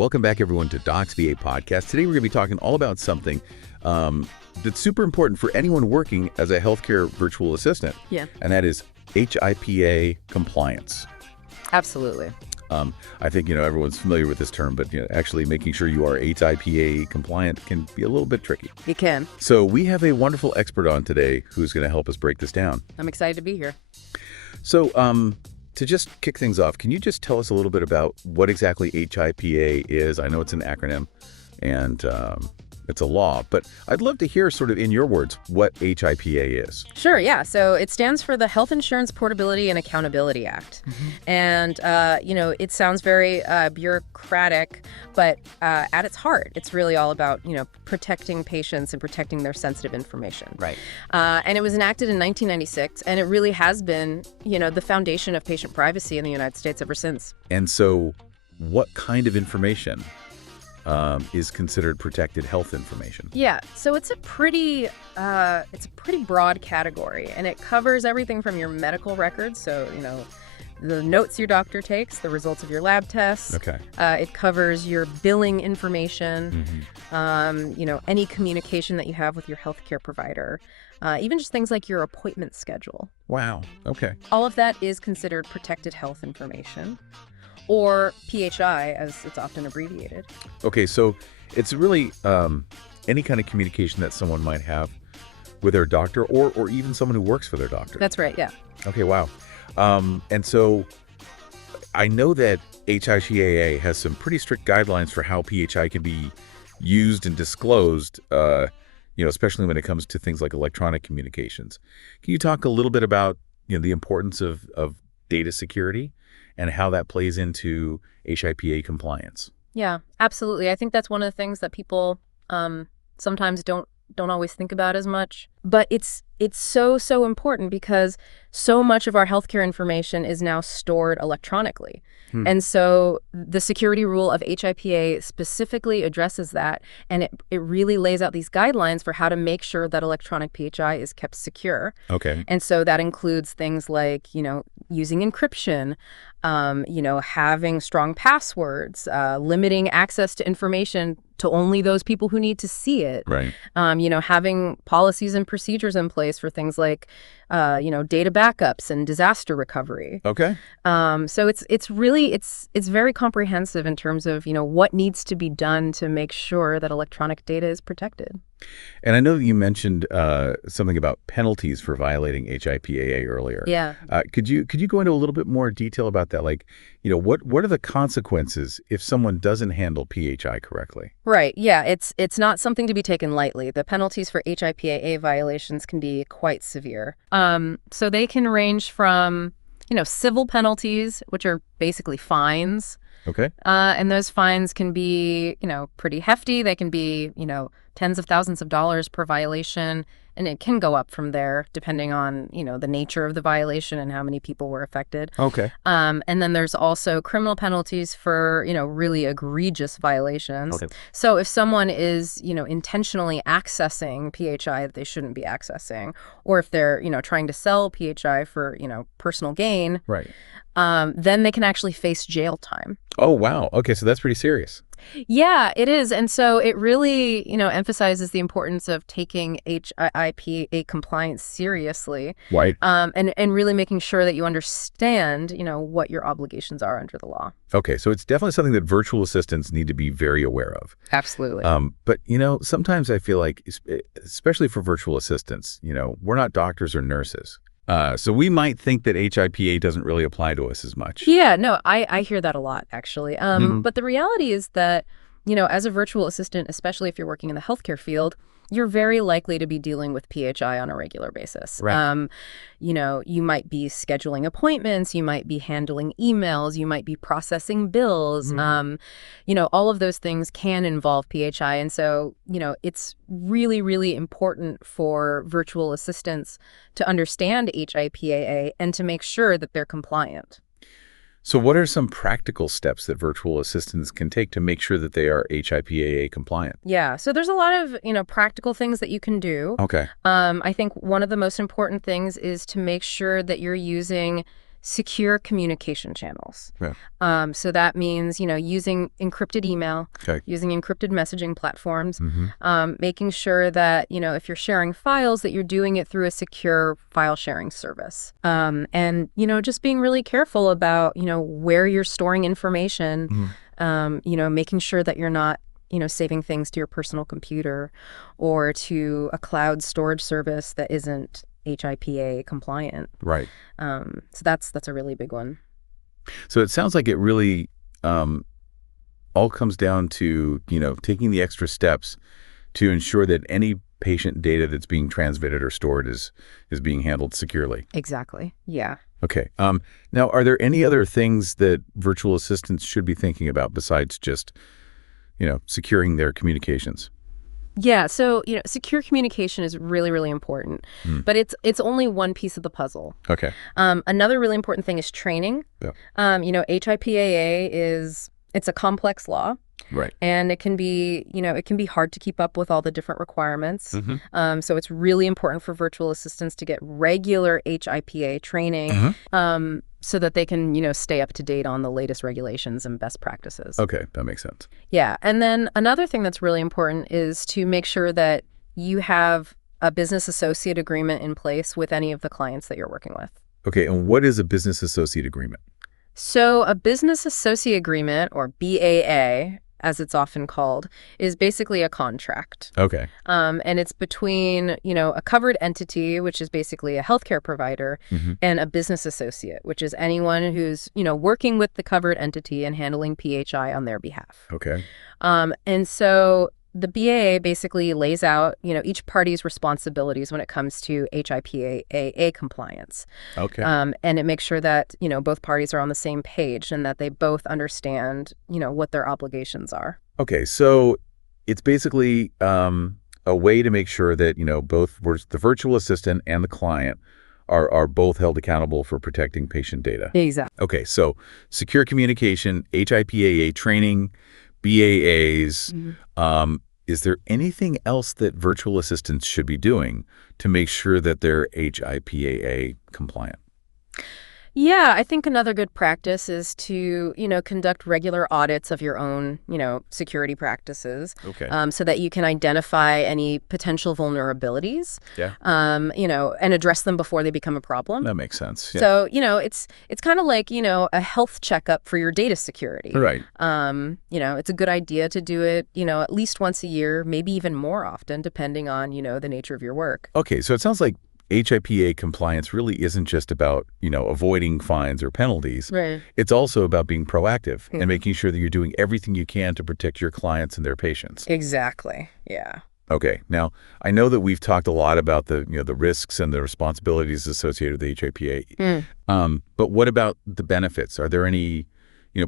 Welcome back, everyone, to Docs VA Podcast. Today, we're going to be talking all about something that's super important for anyone working as a healthcare virtual assistant. Yeah. And that is HIPAA compliance. Absolutely. I think, everyone's familiar with this term, but actually making sure you are HIPAA compliant can be a little bit tricky. You can. So we have a wonderful expert on today who's going to help us break this down. I'm excited to be here. So to just kick things off, can you just tell us a little bit about what exactly HIPAA is? I know it's an acronym and it's a law, but I'd love to hear sort of in your words what HIPAA is. Sure, yeah. So it stands for the Health Insurance Portability and Accountability Act. And, it sounds very bureaucratic, but at its heart, it's really all about, protecting patients and protecting their sensitive information. Right. And it was enacted in 1996, and it really has been, the foundation of patient privacy in the United States ever since. And so what kind of information is considered protected health information? Yeah, so it's a pretty broad category, and it covers everything from your medical records, so the notes your doctor takes, the results of your lab tests. Okay. It covers your billing information, any communication that you have with your healthcare provider, even just things like your appointment schedule. Wow. Okay. All of that is considered protected health information, or PHI, as it's often abbreviated. Okay, so it's really any kind of communication that someone might have with their doctor or even someone who works for their doctor. That's right, yeah. Okay, wow. And so I know that HIPAA has some pretty strict guidelines for how PHI can be used and disclosed, especially when it comes to things like electronic communications. Can you talk a little bit about, the importance of data security and how that plays into HIPAA compliance? Yeah, absolutely. I think that's one of the things that people sometimes don't always think about as much. But it's so important because so much of our healthcare information is now stored electronically. And so the security rule of HIPAA specifically addresses that, and it really lays out these guidelines for how to make sure that electronic PHI is kept secure. Okay. And so that includes things like, using encryption, having strong passwords, limiting access to information to only those people who need to see it. Right. Having policies and procedures in place for things like, data backups and disaster recovery. Okay. So it's very comprehensive in terms of, what needs to be done to make sure that electronic data is protected. And I know that you mentioned something about penalties for violating HIPAA earlier. Yeah. Could you go into a little bit more detail about that? Like, what are the consequences if someone doesn't handle PHI correctly? Right. Yeah. It's not something to be taken lightly. The penalties for HIPAA violations can be quite severe. So they can range from, civil penalties, which are basically fines. Okay. And those fines can be, pretty hefty. They can be, tens of thousands of dollars per violation. And it can go up from there depending on, the nature of the violation and how many people were affected. Okay. And then there's also criminal penalties for, really egregious violations. Okay. So if someone is, intentionally accessing PHI that they shouldn't be accessing, or if they're, trying to sell PHI for, personal gain, Right. then they can actually face jail time. Oh, wow. Okay, so that's pretty serious. Yeah, it is. And so it really, emphasizes the importance of taking HIPAA compliance seriously. Right. And really making sure that you understand, what your obligations are under the law. Okay, so it's definitely something that virtual assistants need to be very aware of. Absolutely. But, sometimes I feel like, especially for virtual assistants, we're not doctors or nurses. So we might think that HIPAA doesn't really apply to us as much. Yeah, no, I hear that a lot, actually. But the reality is that, as a virtual assistant, especially if you're working in the healthcare field, you're very likely to be dealing with PHI on a regular basis. Right. You might be scheduling appointments, you might be handling emails, you might be processing bills. All of those things can involve PHI. And so, it's really, really important for virtual assistants to understand HIPAA and to make sure that they're compliant. So what are some practical steps that virtual assistants can take to make sure that they are HIPAA compliant? Yeah, so there's a lot of, practical things that you can do. Okay. I think one of the most important things is to make sure that you're using, secure communication channels. Yeah. So that means, using encrypted email, Okay. using encrypted messaging platforms, Mm-hmm. making sure that, if you're sharing files, that you're doing it through a secure file sharing service. And, just being really careful about, where you're storing information, making sure that you're not, saving things to your personal computer or to a cloud storage service that isn't HIPAA compliant. Right. So that's a really big one. So it sounds like it really um, all comes down to, taking the extra steps to ensure that any patient data that's being transmitted or stored is being handled securely. Exactly. Yeah. Okay. Now, are there any other things that virtual assistants should be thinking about besides just, securing their communications? Yeah, so, secure communication is really, really important, Hmm. but it's only one piece of the puzzle. Okay. Another really important thing is training. Yeah. HIPAA it's a complex law. Right. And it can be hard to keep up with all the different requirements. Mm-hmm. So it's really important for virtual assistants to get regular HIPAA training, so that they can, stay up to date on the latest regulations and best practices. Okay, that makes sense. Yeah. And then another thing that's really important is to make sure that you have a business associate agreement in place with any of the clients that you're working with. Okay, and what is a business associate agreement? So a business associate agreement, or BAA, as it's often called, is basically a contract. Okay. And it's between, a covered entity, which is basically a healthcare provider, Mm-hmm. and a business associate, which is anyone who's, working with the covered entity and handling PHI on their behalf. Okay. And so the BAA basically lays out, each party's responsibilities when it comes to HIPAA compliance. Okay. And it makes sure that, both parties are on the same page and that they both understand, what their obligations are. Okay, so it's basically a way to make sure that, both the virtual assistant and the client are both held accountable for protecting patient data. Exactly. Okay, so secure communication, HIPAA training, BAAs. Is there anything else that virtual assistants should be doing to make sure that they're HIPAA compliant? Yeah, I think another good practice is to, conduct regular audits of your own, security practices, Okay. so that you can identify any potential vulnerabilities, Yeah. and address them before they become a problem. That makes sense. Yeah. So, it's kind of like, a health checkup for your data security. Right. It's a good idea to do it, at least once a year, maybe even more often, depending on, the nature of your work. Okay, so it sounds like HIPAA compliance really isn't just about, avoiding fines or penalties. Right. It's also about being proactive and making sure that you're doing everything you can to protect your clients and their patients. Exactly. Yeah. Okay. Now, I know that we've talked a lot about the risks and the responsibilities associated with HIPAA. But what about the benefits? Are there any,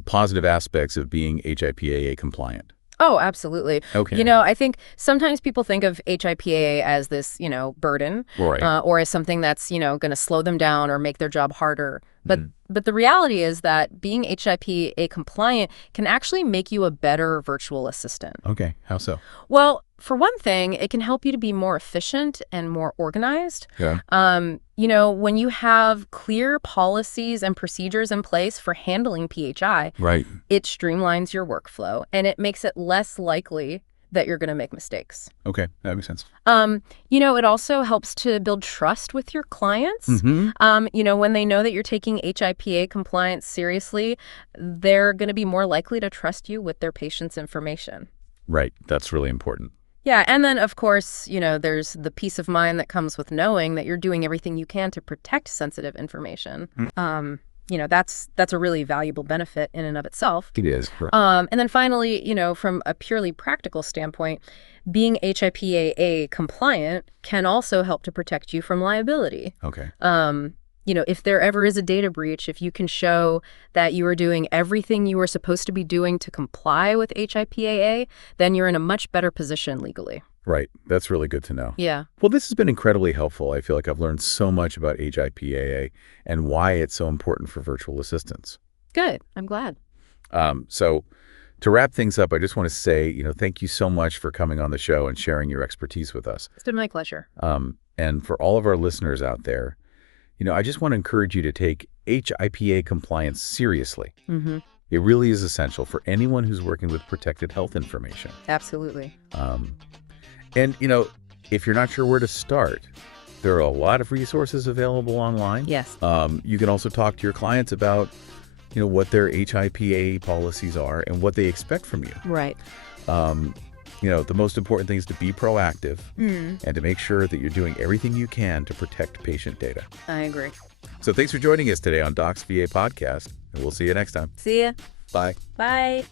positive aspects of being HIPAA compliant? Oh, absolutely. Okay. I think sometimes people think of HIPAA as this, burden, Right. or as something that's, going to slow them down or make their job harder. But Mhm. but the reality is that being HIPAA compliant can actually make you a better virtual assistant. Okay. How so? Well, for one thing, it can help you to be more efficient and more organized. Yeah. When you have clear policies and procedures in place for handling PHI, Right. it streamlines your workflow and it makes it less likely that you're going to make mistakes. Okay. That makes sense. It also helps to build trust with your clients. Mm-hmm. When they know that you're taking HIPAA compliance seriously, they're going to be more likely to trust you with their patients' information. Right. That's really important. Yeah, and then, of course, there's the peace of mind that comes with knowing that you're doing everything you can to protect sensitive information. That's a really valuable benefit in and of itself. It is. And then finally, from a purely practical standpoint, being HIPAA compliant can also help to protect you from liability. Okay. If there ever is a data breach, if you can show that you are doing everything you were supposed to be doing to comply with HIPAA, then you're in a much better position legally. Right. That's really good to know. Yeah. Well, this has been incredibly helpful. I feel like I've learned so much about HIPAA and why it's so important for virtual assistants. Good. I'm glad. So to wrap things up, I just want to say, thank you so much for coming on the show and sharing your expertise with us. It's been my pleasure. And for all of our listeners out there, I just want to encourage you to take HIPAA compliance seriously. Mm-hmm. It really is essential for anyone who's working with protected health information. Absolutely. And, if you're not sure where to start, there are a lot of resources available online. Yes. You can also talk to your clients about, what their HIPAA policies are and what they expect from you. Right. The most important thing is to be proactive Mm. and to make sure that you're doing everything you can to protect patient data. I agree. So thanks for joining us today on Docs VA Podcast, and we'll see you next time. See ya. Bye. Bye.